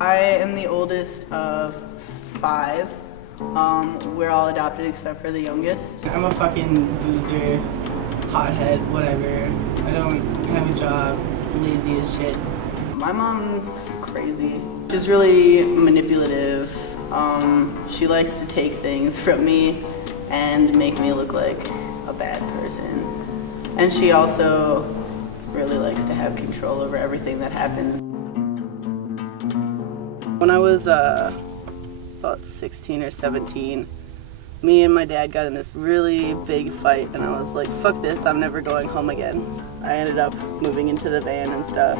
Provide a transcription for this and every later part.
I am the oldest of 5. We're all adopted except for the youngest. I'm a fucking boozer, hothead, whatever. I don't have a job, lazy as shit. My mom's crazy. She's really manipulative. She likes to take things from me and make me look like a bad person. And she also really likes to have control over everything that happens. When I was about 16 or 17, me and my dad got in this really big fight, and I was like, fuck this, I'm never going home again. I ended up moving into the van and stuff,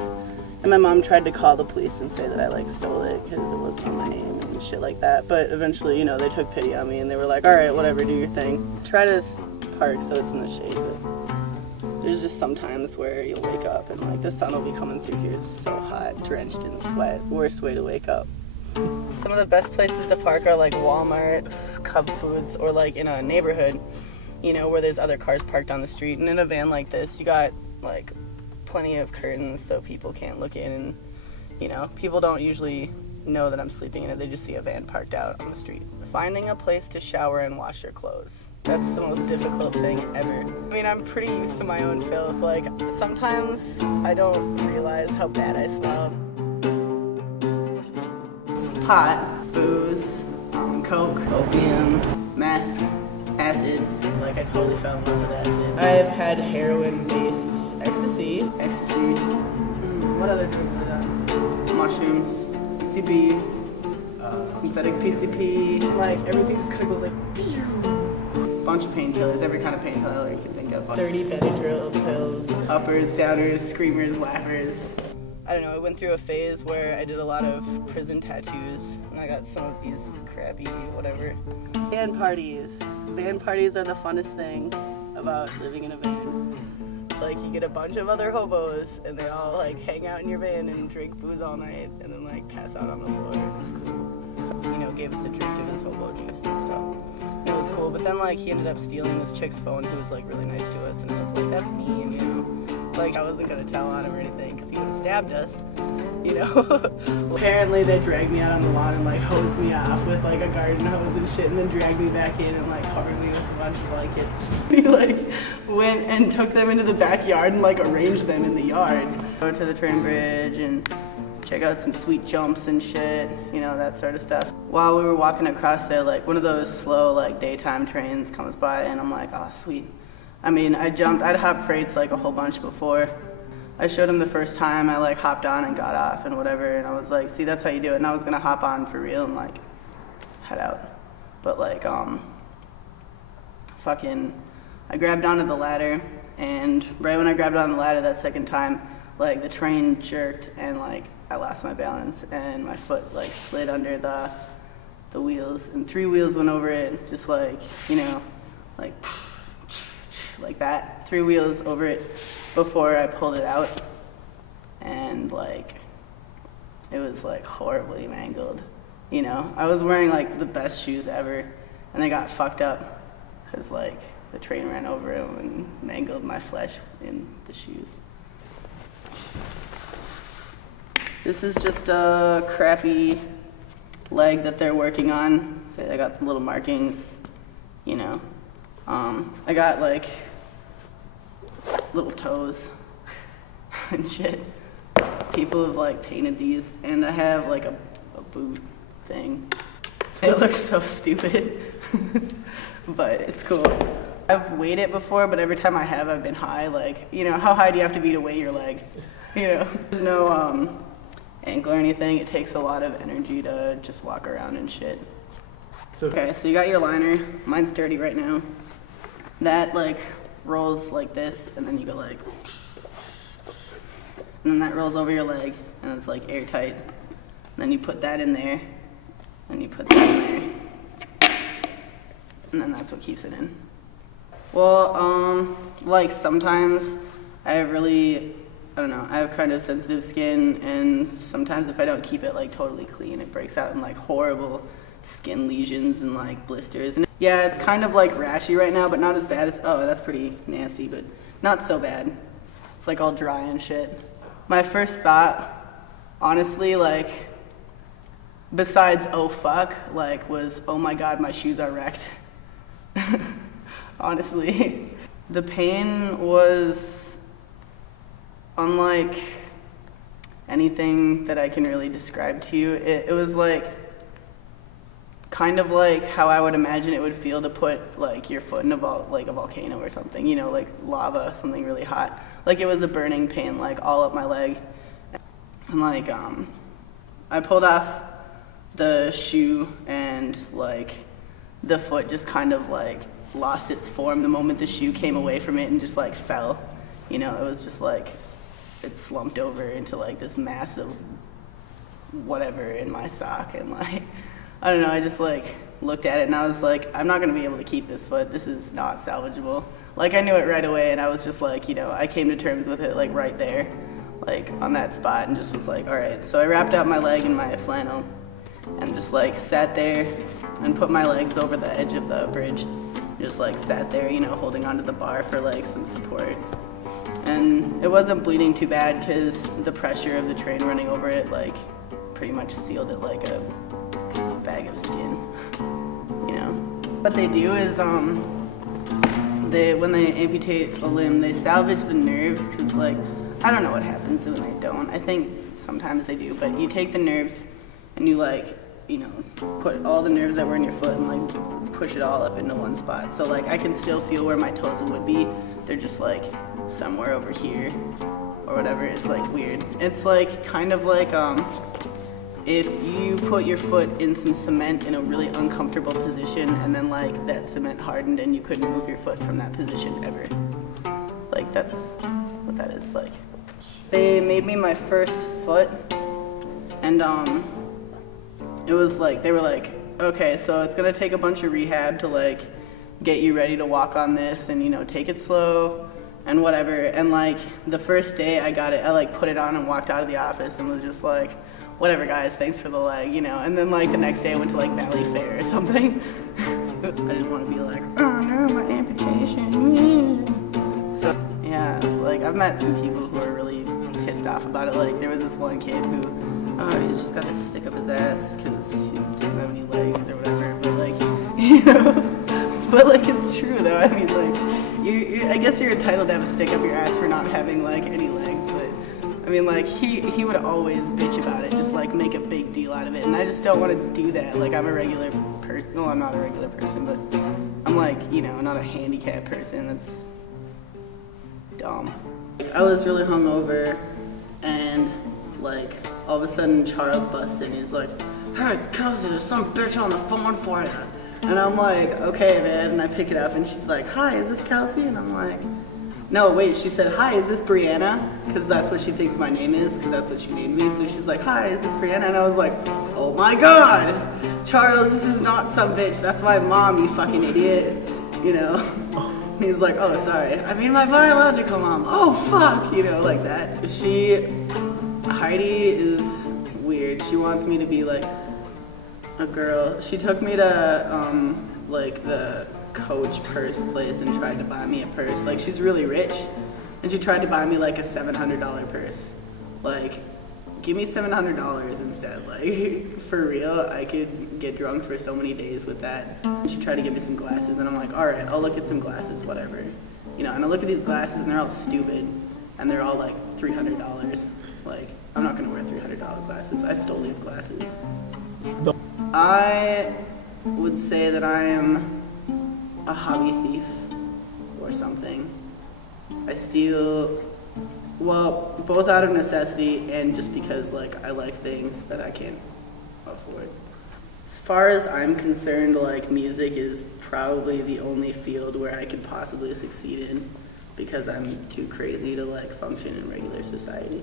and my mom tried to call the police and say that I stole it because it wasn't on my name and shit like that, but eventually, they took pity on me and they were like, alright, whatever, do your thing. Try to park so it's in the shade, but there's just some times where you'll wake up and the sun will be coming through here. It's so hot, drenched in sweat. Worst way to wake up. Some of the best places to park are Walmart, Cub Foods, or in a neighborhood, where there's other cars parked on the street. And in a van like this, you got plenty of curtains so people can't look in, and people don't usually know that I'm sleeping in it. They just see a van parked out on the street. Finding a place to shower and wash your clothes. That's the most difficult thing ever. I mean, I'm pretty used to my own filth. Sometimes I don't realize how bad I smell. Pot, booze, coke, opium, meth, acid. I totally fell in love with acid. I've had heroin-based ecstasy. What other drugs are that? Mushrooms, PCP, synthetic PCP. Everything just kind of goes pew. Bunch of painkillers, every kind of painkiller you can think of. 30 Benadryl pills, uppers, downers, screamers, laughers. I don't know, I went through a phase where I did a lot of prison tattoos, and I got some of these crappy whatever. Van parties. Van parties are the funnest thing about living in a van. You get a bunch of other hobos, and they all hang out in your van and drink booze all night, and then pass out on the floor, and it's cool. So, gave us a drink of his hobo juice and stuff. It was cool, but then he ended up stealing this chick's phone who was really nice to us, and I was like, that's mean, I wasn't gonna tell on him or anything because he would have stabbed us, Apparently they dragged me out on the lawn and hosed me off with a garden hose and shit, and then dragged me back in and covered me with a bunch of blankets. We went and took them into the backyard and arranged them in the yard. Go to the train bridge and check out some sweet jumps and shit, that sort of stuff. While we were walking across there, one of those slow daytime trains comes by, and I'm like, oh sweet. I mean, I'd hopped freights a whole bunch before. I showed him the first time, I hopped on and got off and whatever, and I was like, see, that's how you do it. And I was gonna hop on for real and head out. But I grabbed onto the ladder, and right when I grabbed onto the ladder that second time, the train jerked and I lost my balance and my foot slid under the wheels, and 3 wheels went over it, just like that, 3 wheels over it before I pulled it out, and it was horribly mangled. I was wearing the best shoes ever, and they got fucked up because the train ran over them and mangled my flesh in the shoes. This is just a crappy leg that they're working on. So I got little markings, I got little toes and shit. People have painted these, and I have a boot thing. It looks so stupid, but it's cool. I've weighed it before, but every time I have, I've been high. How high do you have to be to weigh your leg? There's no ankle or anything. It takes a lot of energy to just walk around and shit. Okay, so you got your liner. Mine's dirty right now. that like rolls like this, and then you go like, and then that rolls over your leg, and it's like airtight. And then you put that in there, and you put that in there, and then that's what keeps it in. Well, like sometimes I have really, I don't know, I have kind of sensitive skin, and sometimes if I don't keep it like totally clean, it breaks out in like horrible skin lesions and like blisters. And yeah, it's kind of like rashy right now, but not as bad as, oh, that's pretty nasty, but not so bad. It's like all dry and shit. My first thought, honestly, like, besides oh fuck, like was, oh my god, my shoes are wrecked. Honestly. The pain was unlike anything that I can really describe to you. It was like, kind of like how I would imagine it would feel to put like your foot in a volcano or something, you know, like lava, something really hot. Like it was a burning pain, like all up my leg. And like, I pulled off the shoe, and like the foot just kind of like lost its form the moment the shoe came away from it and just like fell. You know, it was just like, it slumped over into like this massive whatever in my sock, and like, I don't know, I just like looked at it and I was like, I'm not gonna be able to keep this foot. This is not salvageable. Like I knew it right away, and I was just like, you know, I came to terms with it like right there, like on that spot, and just was like, all right. So I wrapped up my leg in my flannel and just like sat there and put my legs over the edge of the bridge. Just like sat there, you know, holding onto the bar for like some support. And it wasn't bleeding too bad because the pressure of the train running over it like pretty much sealed it like a bag of skin, you know. What they do is when they amputate a limb, they salvage the nerves, because like, I don't know what happens when they don't. I think sometimes they do, but you take the nerves and you like, you know, put all the nerves that were in your foot and like push it all up into one spot. So like I can still feel where my toes would be. They're just like somewhere over here or whatever. It's like weird. It's like kind of like if you put your foot in some cement in a really uncomfortable position, and then like that cement hardened and you couldn't move your foot from that position ever. Like that's what that is like. They made me my first foot, and it was like, they were like, okay, so it's gonna take a bunch of rehab to like get you ready to walk on this, and you know, take it slow and whatever. And like the first day I got it, I like put it on and walked out of the office and was just like, whatever guys, thanks for the leg, you know. And then like the next day I went to like Valley Fair or something. I didn't want to be like, oh no, my amputation. So yeah, like I've met some people who are really pissed off about it. Like there was this one kid who, he's just got to stick up his ass because he doesn't have any legs or whatever. But like, you know, but like it's true though. I mean like, I guess you're entitled to have a stick up your ass for not having like any legs, but I mean like he would always bitch about it, just like make a big deal out of it, and I just don't want to do that. Like I'm a regular person. Well, I'm not a regular person, but I'm like, you know, not a handicapped person. That's dumb. I was really hungover, and like all of a sudden Charles busts in. He's like, "Hey, Kelsey, there's some bitch on the phone for you." And I'm like, "Okay, man." And I pick it up, and she's like, "Hi, is this Kelsey?" And I'm like, "No, wait." She said, "Hi, is this Brianna?" Because that's what she thinks my name is, because that's what she named me. So she's like, "Hi, is this Brianna?" And I was like, "Oh my god, Charles, this is not some bitch. That's my mom, you fucking idiot." You know? And he's like, "Oh, sorry. I mean my biological mom." "Oh, fuck," you know, like that. Heidi is weird. She wants me to be like a girl. She took me to like the Coach purse place and tried to buy me a purse. Like she's really rich, and she tried to buy me like a $700 purse. Like, give me $700 instead. Like, for real, I could get drunk for so many days with that. And she tried to get me some glasses, and I'm like, all right, I'll look at some glasses, whatever. You know, and I look at these glasses, and they're all stupid, and they're all like $300. Like, I'm not gonna wear $300 glasses. I stole these glasses. I would say that I am a hobby thief or something. I steal, well, both out of necessity and just because like I like things that I can't afford. As far as I'm concerned, like, music is probably the only field where I could possibly succeed in because I'm too crazy to, like, function in regular society.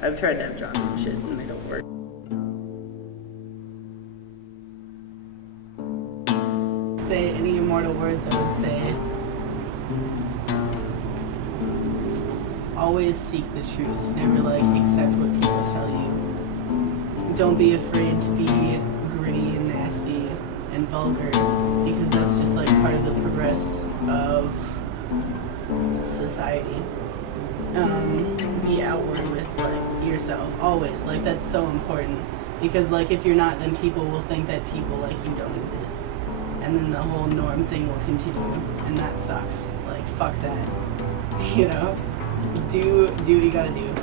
I've tried to have jobs and shit and they don't work. Say any immortal words, I would say always seek the truth. Never, like, accept what people tell you. Don't be afraid to be gritty and nasty and vulgar, because that's just, like, part of the progress of society. Be outward with, like, yourself, always. Like, that's so important, because, like, if you're not, then people will think that people like you don't exist, and then the whole norm thing will continue, and that sucks. Like, fuck that. You know? Do what you gotta do.